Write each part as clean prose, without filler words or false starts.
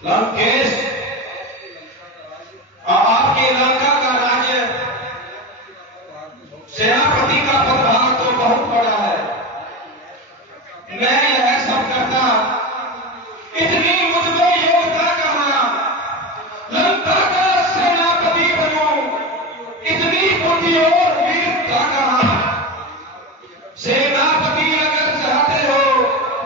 लंकेश, आपके लंका का राज्य सेनापति का प्रभाव तो बहुत बड़ा है। मैं यह सब करता, इतनी मुझमें योग्यता कहां? लंका का सेनापति बनूं, इतनी बुद्धि और वीरता कहां? सेनापति अगर चाहते हो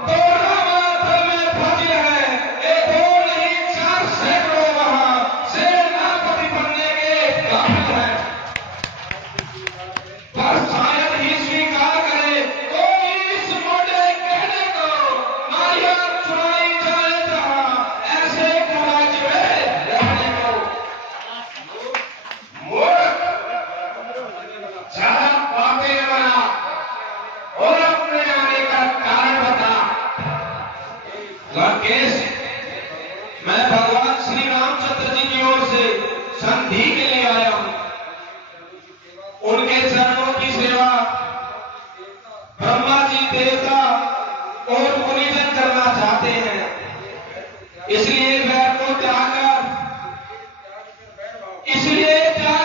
तो रामायण में फौजी है, एक दो नहीं 4 सैकड़ों वहां सेनापति बनने के काबिल है। पर शायद ही स्वीकार करे कोई इस मोटे कहने को, मारिया चुराई जाए जहां ऐसे राज्य में रहने को। मूर्ख, ज्यादा बातें बना और अपने आने का कारण बता। लंकेश, मैं भगवान श्री रामचंद्र जी की ओर से संधि के लिए आया हूं। उनके चरणों की सेवा ब्रह्मा जी, देवता और मुनिजन करना चाहते हैं। इसलिए बैर को त्याग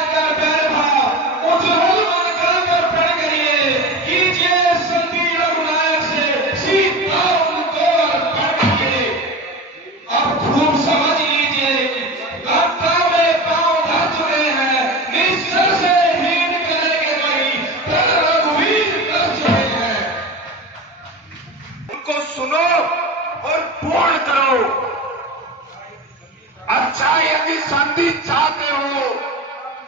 कर बैर भाव उज्ज्वल मन का अर्पण करिए। कीजिए संधि रघुनायक से, सीता उनको अर्पण करिए। अब खूब समझ लीजिए, लंका में पांव धर चुके हैं, निश्चय से हीन करेंगे नहीं, पर रघुवीर कर चुके हैं। उनको सुनो और पूर्ण करो। अच्छा, यदि संधि चाहते हो,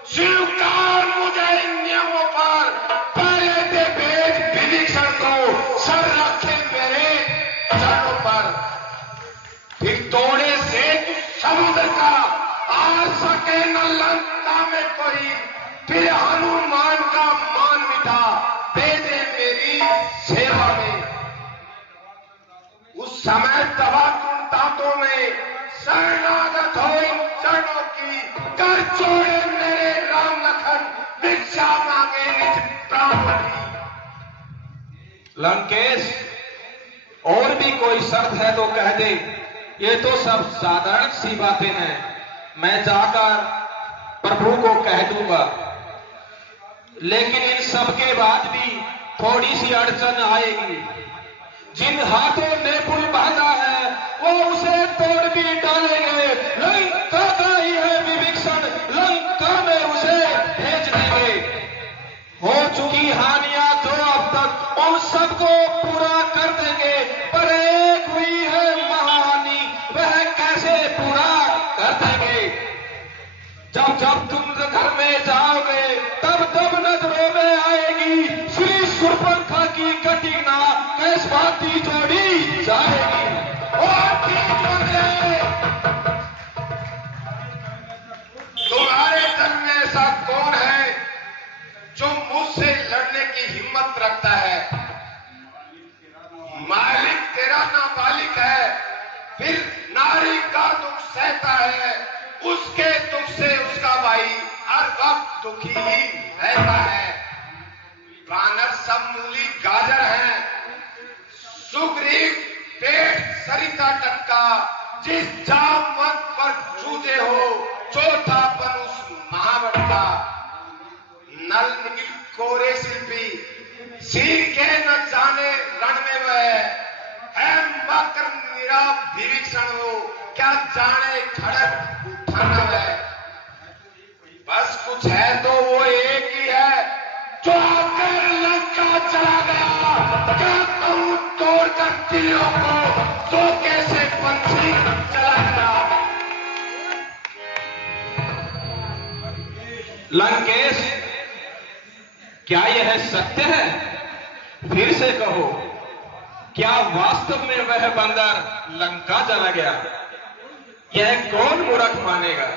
स्वीकार मुझे इन नियमों पर। पहले दे भेज विभीषण को, सर रखे मेरे चरणों पर। फिर तोड़े से समुद्र का आर सके न लंका में कोई। फिर हनुमान का मान मिटा, भेजे मेरी सेवा में। उस समय दवा तुम दांतों में शरणागत हो इन चरणों की। कर छोड़े मेरे राम लखन, भिक्षा मांगे निज प्राण की। लंकेश, और भी कोई शर्त है तो कह दे। ये तो सब साधारण सी बातें हैं, मैं जाकर प्रभु को कह दूंगा। लेकिन इन सब के बाद भी थोड़ी सी अड़चन आएगी। जिन हाथों ने पुल बांधा है वो उसे तोड़ भी डालेंगे। लंका का ही है विभीषण, लंका में उसे भेज देंगे। हो चुकी हानियां जो अब तक, उन सबको पूरा कर देंगे। पर एक हुई है महाहानि, वह कैसे पूरा कर देंगे? जब जब तुम घर में जाओगे, तब तब नजरों में आएगी श्री शूर्पणखा की कटिना कैसवाती जोड़ी जाएगी। और तुम्हारे जन में ऐसा कौन है जो मुझसे लड़ने की हिम्मत रखता है? मालिक तेरा नाबालिग है, फिर नारी का दुख सहता है। उसके दुख से उसका भाई हर वक्त दुखी ही रहता है। वानर सब मूली गाजर हैं, सुग्रीव पेट सरिता टटका। जिस जामवंत पर जूझे हो, चौथापन उस महावत का। नल निगिल कोरे शिल्पी, सीर के न जाने रण में वह है। मकर निरा विभीषण हो, क्या जाने खड़क उठाना वह। बस कुछ है तो वो एक ही है जो आकर लंका चला गया। क्या कहूं तोड़कर तिलियों को, तो कैसे पंछी चला गया। लंकेश, क्या यह सत्य है? फिर से कहो, क्या वास्तव में वह बंदर लंका चला गया? यह कौन मूर्ख मानेगा?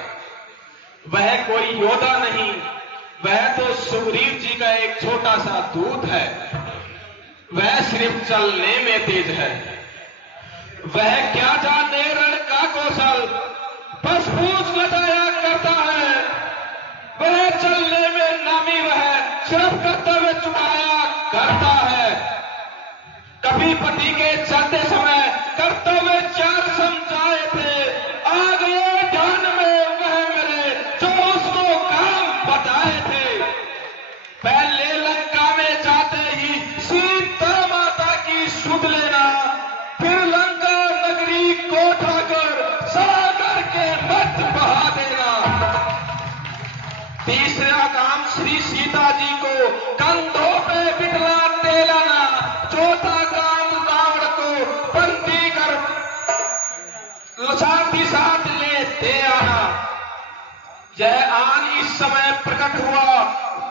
वह कोई योद्धा नहीं, वह तो सुग्रीव जी का एक छोटा सा दूत है। वह सिर्फ चलने में तेज है। वह क्या जाने रण का कौशल, बस पूछ लटाया करता है। वह चलने में नामी, वह सिर्फ कर्तव्य चुकाया करता है। कभी पति के चलते समय कर्तव्य 4 समझाए थे, तीसरा काम श्री सीता जी को कंधों पे बिठला तेलाना, चौथा काम रावण को बंदी कर साथ ही साथ ले दे आना। यह आन इस समय प्रकट हुआ,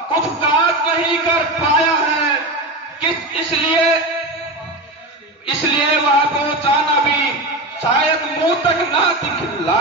कुछ कार्य नहीं कर पाया है, इसलिए वह को जाना भी शायद मुंह तक ना दिखला